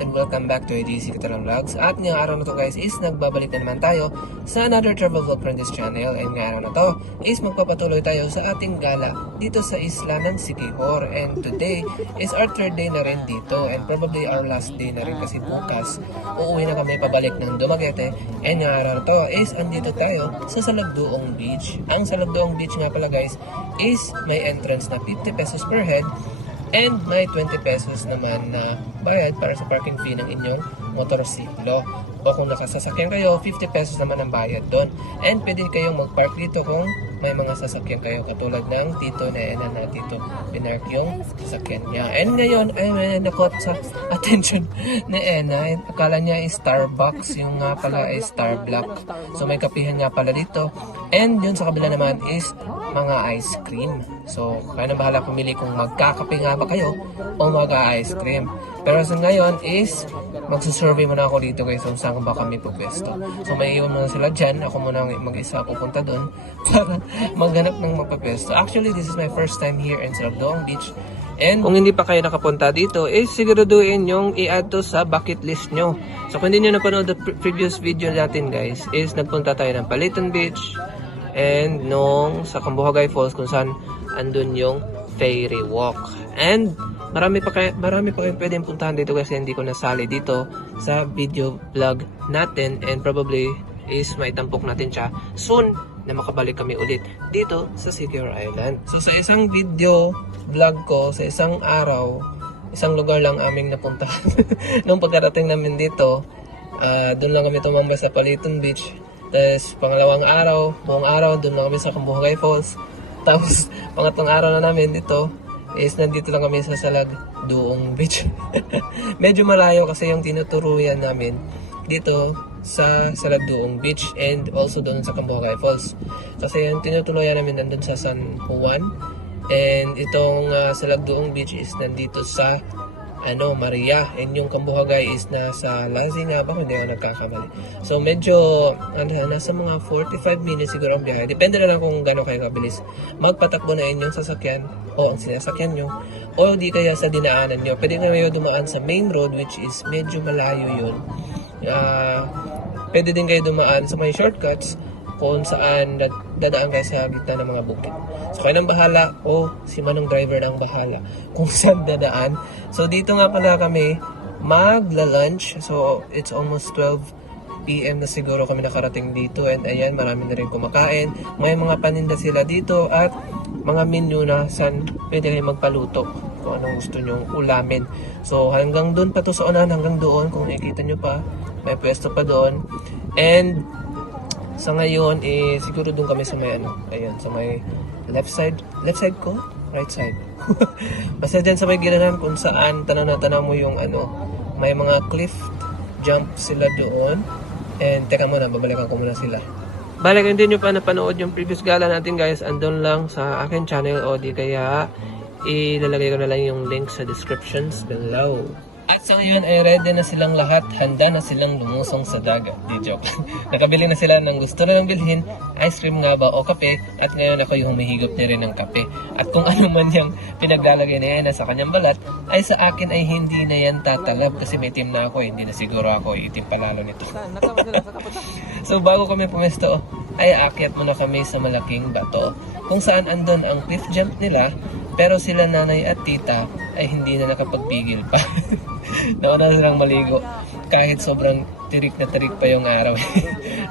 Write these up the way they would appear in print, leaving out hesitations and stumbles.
and welcome back to AJC Catalan Vlogs. At ngayong araw na to guys is nagbabalik na naman tayo sa another travel vlog from this channel. And ngayong araw na to is magpapatuloy tayo sa ating gala dito sa isla ng Siquijor. And today is our third day na rin dito and probably our last day na rin kasi bukas uuwi na kami pabalik ng Dumaguete. And ngayong araw na to is andito tayo sa Salagduong Beach. Ang Salagduong Beach nga pala guys is may entrance na 50 pesos per head. And may 20 pesos naman na bayad para sa parking fee ng inyong motorsiklo. O kung nakasasakyan kayo, 50 pesos naman ang bayad doon. And pwede kayong mag-park dito kung may mga sasakyan kayo. Katulad ng Tito na Ena na dito pinark yung sasakyan niya. And ngayon ay may nakot sa attention ni Ena. Akala niya is Starbucks, yung nga pala ay Starblock. So may kapihan nga pala dito. And yun sa kabila naman is mga ice cream. So kaya na bahala pumili kung magkakape nga ba kayo o mag-ice cream. Pero sa ngayon is magsusurvey muna ako dito guys kung saan ba kami pupwesto. So may iwan muna sila dyan. Ako muna mag-isa pupunta doon para maghanap ng magpapwesto. Actually, this is my first time here in Salagduong Beach. And kung hindi pa kayo nakapunta dito, is siguraduhin yung i-add to sa bucket list nyo. So kung hindi nyo napanood the previous video natin guys, is nagpunta tayo ng Paliton Beach and nung sa Cambuhagay Falls kung saan andun yung ferry walk. And marami pa kayong pwedeng puntahan dito kasi hindi ko nasali dito sa video vlog natin and probably is maitampok natin siya soon na makabalik kami ulit dito sa Siquijor Island. So sa isang video vlog ko, sa isang araw, isang lugar lang aming napuntahan. Nung pagkarating namin dito, doon lang kami tumambay sa Paliton Beach. Tapos pangalawang araw, buong araw, doon lang kami sa Cambuhagay Falls. Tapos pangatlong araw na namin dito is nandito lang kami sa Salagduong Beach. Medyo malayo kasi yung tinuturuan namin dito sa Salagduong Beach and also doon sa Cambuhagay Falls. Kasi yung tinutuloyan namin nandun sa San Juan and itong Salagduong Beach is nandito sa Maria and yung Cambuhagay is nasa Lasing nga ba kung hindi ako nagkakamali. So medyo nasa mga 45 minutes siguro ang biyahe. Depende na lang kung gano'n kayo kabilis magpatakbo na inyong sasakyan o ang sinasakyan nyo o di kaya sa dinaanan nyo. Pwede na kayo dumaan sa main road which is medyo malayo yun. Pwede din kayo dumaan sa may shortcuts kung saan dadaan kayo sa gitna ng mga bukid. So kayo nang bahala o si Manong driver nang bahala kung saan dadaan. So dito nga pala kami magla-lunch. So it's almost 12 PM na siguro kami nakarating dito and ayan marami na rin kumakain. May mga paninda sila dito at mga menu na saan pwede kayo magpaluto kung anong gusto nyong ulamin. So hanggang doon pa to sa unahan, hanggang doon kung nakikita nyo pa may pwesto pa doon. And sa ngayon, siguro doon kami sa may ayun, sa may left side ko? Right side. Basta dyan sa may giranan kung saan tanaw na tanaw mo yung may mga cliff jump sila doon. And teka muna, babalikan ko muna sila. Balik, hindi nyo pa napanood yung previous gala natin guys, andun lang sa akin channel o di kaya ilalagay ko na lang yung link sa descriptions below. At sa ngayon ay ready na silang lahat, handa na silang lumusong sa dagat. Di joke. Nakabili na sila ng gusto na lang bilhin, ice cream nga ba o kape, at ngayon ako yung humihigop na rin ng kape. At kung ano man yung pinaglalagay na yan sa kanyang balat, ay sa akin ay hindi na yan tatalab kasi may team na ako, hindi na siguro ako itim palalo nito. So bago kami pumesto, ay aakyat muna kami sa malaking bato kung saan andun ang cliff jump nila. Pero sila nanay at tita ay hindi na nakapagpigil pa. Nauna na silang maligo kahit sobrang tirik na tirik pa yung araw.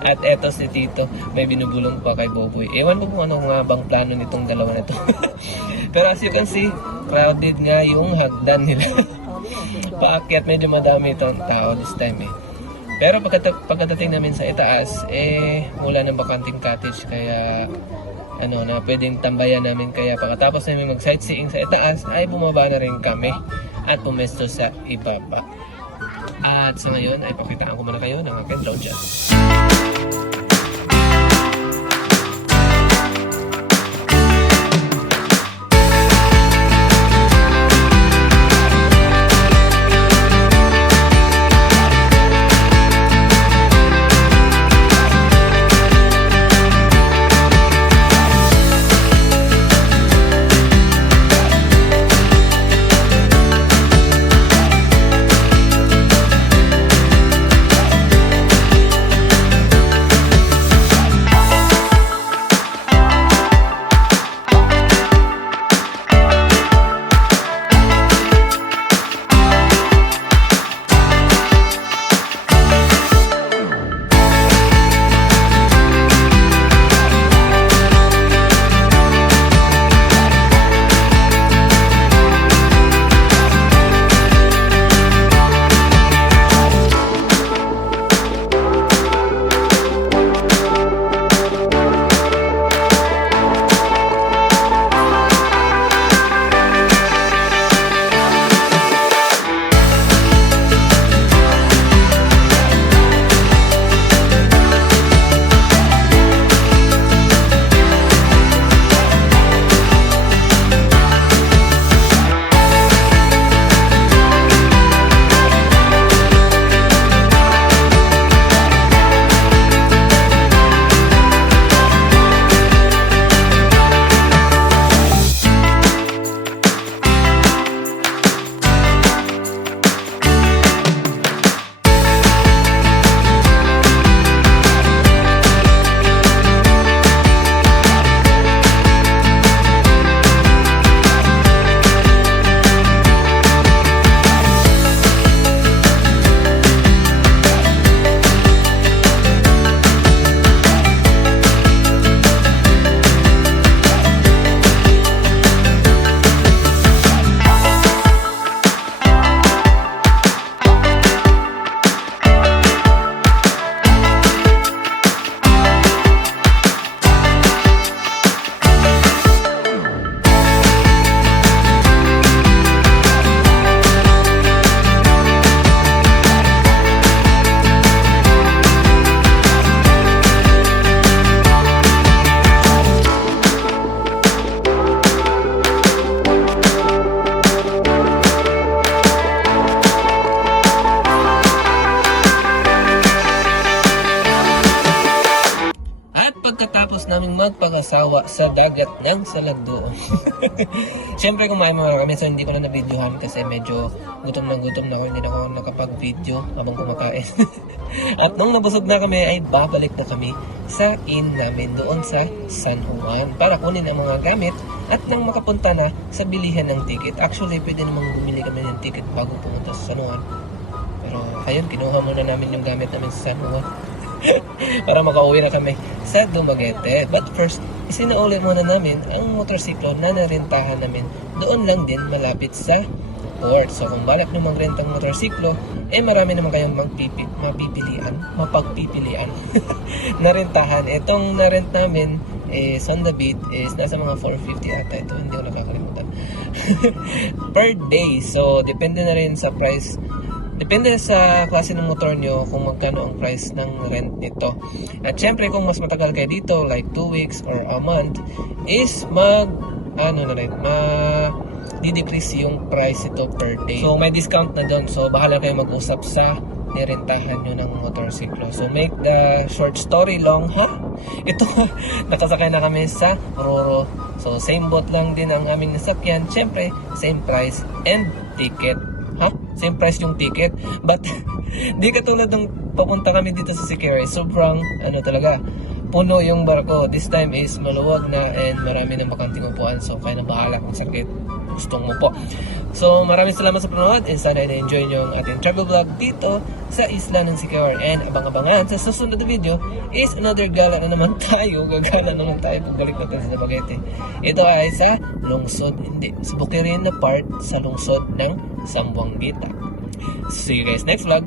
At eto si Tito may binubulong pa kay Boboy. Ewan ko kung ano nga bang plano nitong dalawa na to. Pero as you can see, crowded nga yung hagdan nila. Paakyat, medyo madami itong tao this time Pero pagkadating namin sa itaas, mula ng bakanting cottage kaya na pwedeng tambayan namin kaya pagkatapos namin mag-sightseeing sa itaas ay bumaba na rin kami at pumesto sa ibaba. At sa ngayon ay pakitaan ko muna kayo ng aking drone shot. naming magpakasawa sa dagat ng Salagdoon. Siyempre kumain muna kami, so hindi ko na na-videohan kasi medyo gutom na ako, hindi na ako nakapag-video habang kumakain. At nung nabusog na kami ay babalik na kami sa inn namin doon sa San Juan para kunin ang mga gamit at nang makapunta na sa bilihan ng ticket. Actually, pwede namang bumili kami ng ticket bago pumunta sa San Juan. Pero ayun, kinuha muna namin yung gamit namin sa San Juan. Para makauwi na kami sa Dumaguete. But first, isinauli muna namin ang motorsiklo na narentahan namin doon lang din malapit sa port. So kung balak nyo magrentang motorsiklo, marami naman kayong mapagpipilian na rentahan. Itong narent namin is on the beat is nasa mga 450 ata ito, hindi ko nakakalimutan. Per day. So depende na rin sa price. Depende sa klase ng motor nyo kung magkano ang price ng rent nito. At syempre kung mas matagal kayo dito like 2 weeks or a month is di-decrease yung price ito per day. So may discount na doon. So bahala kayo mag-usap sa nirentahan nyo ng motorsiklo. So make the short story long, ito nakasakay na kami sa Roro. So same boat lang din ang aming nasakyan. Syempre same price and ticket. Same price yung ticket. But di katulad ng papunta kami dito sa Siquijor, sobrang talaga puno yung barko. This time is maluwag na and marami na bakanting upuan. So kaya na bahala kung sakit gustong mo po. So maraming salamat sa panonood and sana na-enjoy nyo ang ating travel vlog dito sa isla ng Siquijor. And abang-abangan sa susunod na video is another gala na naman tayo. Gagala naman tayo pagbalik natin sa Dumaguete. Ito ay sa lungsod, sa Boquerin na part sa lungsod ng Zamboanguita. See you guys next vlog.